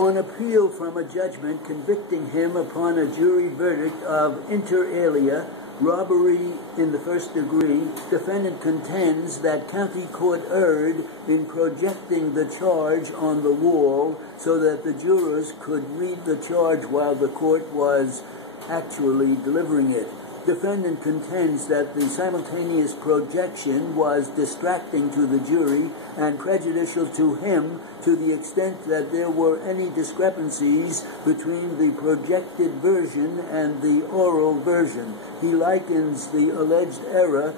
On appeal from a judgment convicting him upon a jury verdict of inter alia, robbery in the first degree, defendant contends that county court erred in projecting the charge on the wall so that the jurors could read the charge while the court was actually delivering it. Defendant contends that the simultaneous projection was distracting to the jury and prejudicial to him to the extent that there were any discrepancies between the projected version and the oral version. He likens the alleged error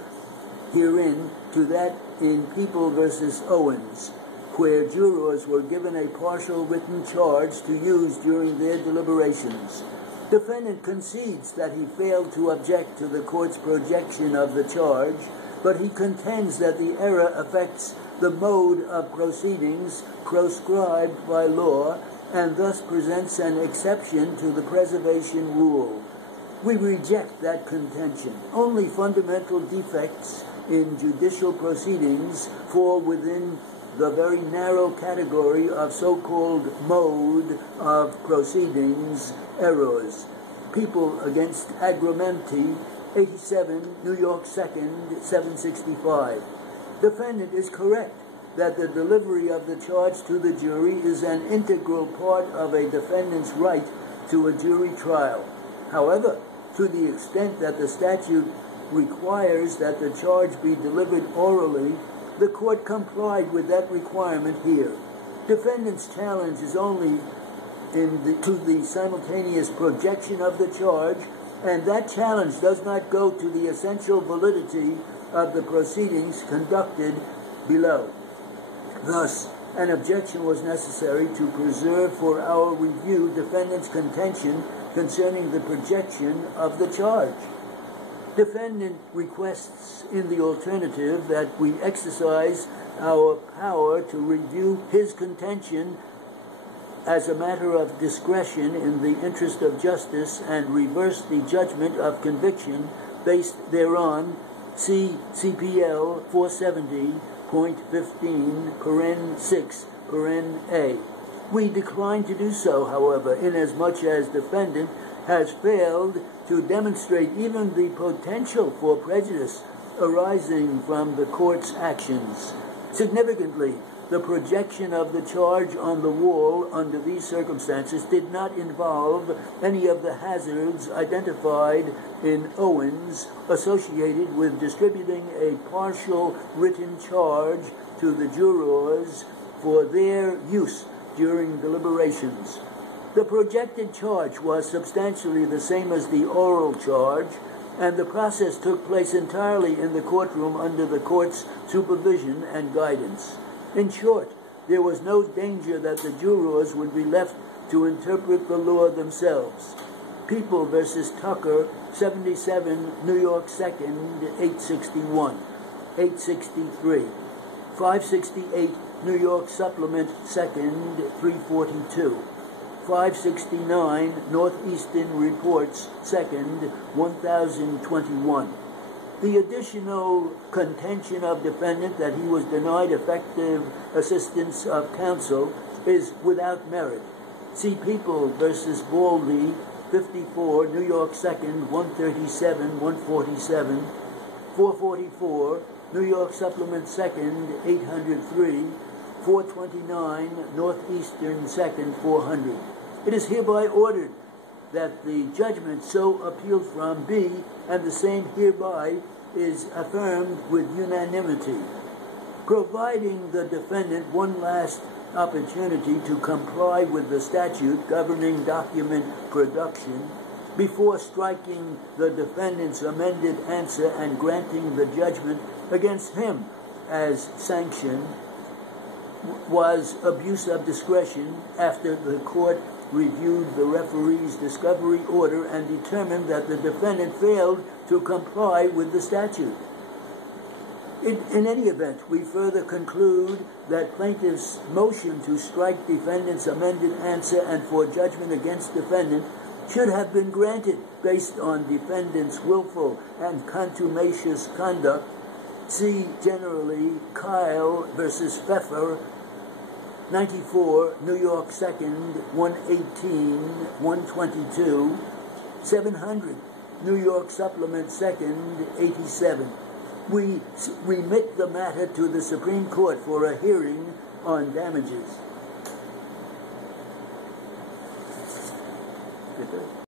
herein to that in People v. Owens, where jurors were given a partial written charge to use during their deliberations. Defendant concedes that he failed to object to the court's projection of the charge, but he contends that the error affects the mode of proceedings proscribed by law and thus presents an exception to the preservation rule. We reject that contention. Only fundamental defects in judicial proceedings fall within the very narrow category of so-called mode of proceedings errors. People against Agramenti, 87, New York 2nd, 765. Defendant is correct that the delivery of the charge to the jury is an integral part of a defendant's right to a jury trial. However, to the extent that the statute requires that the charge be delivered orally, the court complied with that requirement here. Defendant's challenge is only to the simultaneous projection of the charge, and that challenge does not go to the essential validity of the proceedings conducted below. Thus, an objection was necessary to preserve for our review defendant's contention concerning the projection of the charge. Defendant requests in the alternative that we exercise our power to review his contention as a matter of discretion in the interest of justice and reverse the judgment of conviction based thereon, see CPL 470.15, paren 6, paren A. We decline to do so, however, inasmuch as defendant has failed to demonstrate even the potential for prejudice arising from the court's actions. Significantly, the projection of the charge on the wall under these circumstances did not involve any of the hazards identified in Owens associated with distributing a partial written charge to the jurors for their use during deliberations. The projected charge was substantially the same as the oral charge, and the process took place entirely in the courtroom under the court's supervision and guidance. In short, there was no danger that the jurors would be left to interpret the law themselves. People v. Tucker, 77, New York 2nd, 861, 863, 568, New York Supplement 2nd, 342, 569, Northeastern Reports 2nd, 1021. The additional contention of defendant that he was denied effective assistance of counsel is without merit. See People v. Baldy, 54, New York 2nd, 137, 147, 444, New York Supplement 2nd, 803, 429, Northeastern 2nd, 400. It is hereby ordered that the judgment so appealed from be, and the same hereby is affirmed with unanimity, providing the defendant one last opportunity to comply with the statute governing document production before striking the defendant's amended answer and granting the judgment against him as sanction was abuse of discretion after the court reviewed the referee's discovery order and determined that the defendant failed to comply with the statute. In any event, we further conclude that plaintiff's motion to strike defendant's amended answer and for judgment against defendant should have been granted based on defendant's willful and contumacious conduct. See generally Kyle v. Pfeffer, 94, New York 2nd, 118, 122, 700, New York Supplement 2nd, 87. We remit the matter to the Supreme Court for a hearing on damages.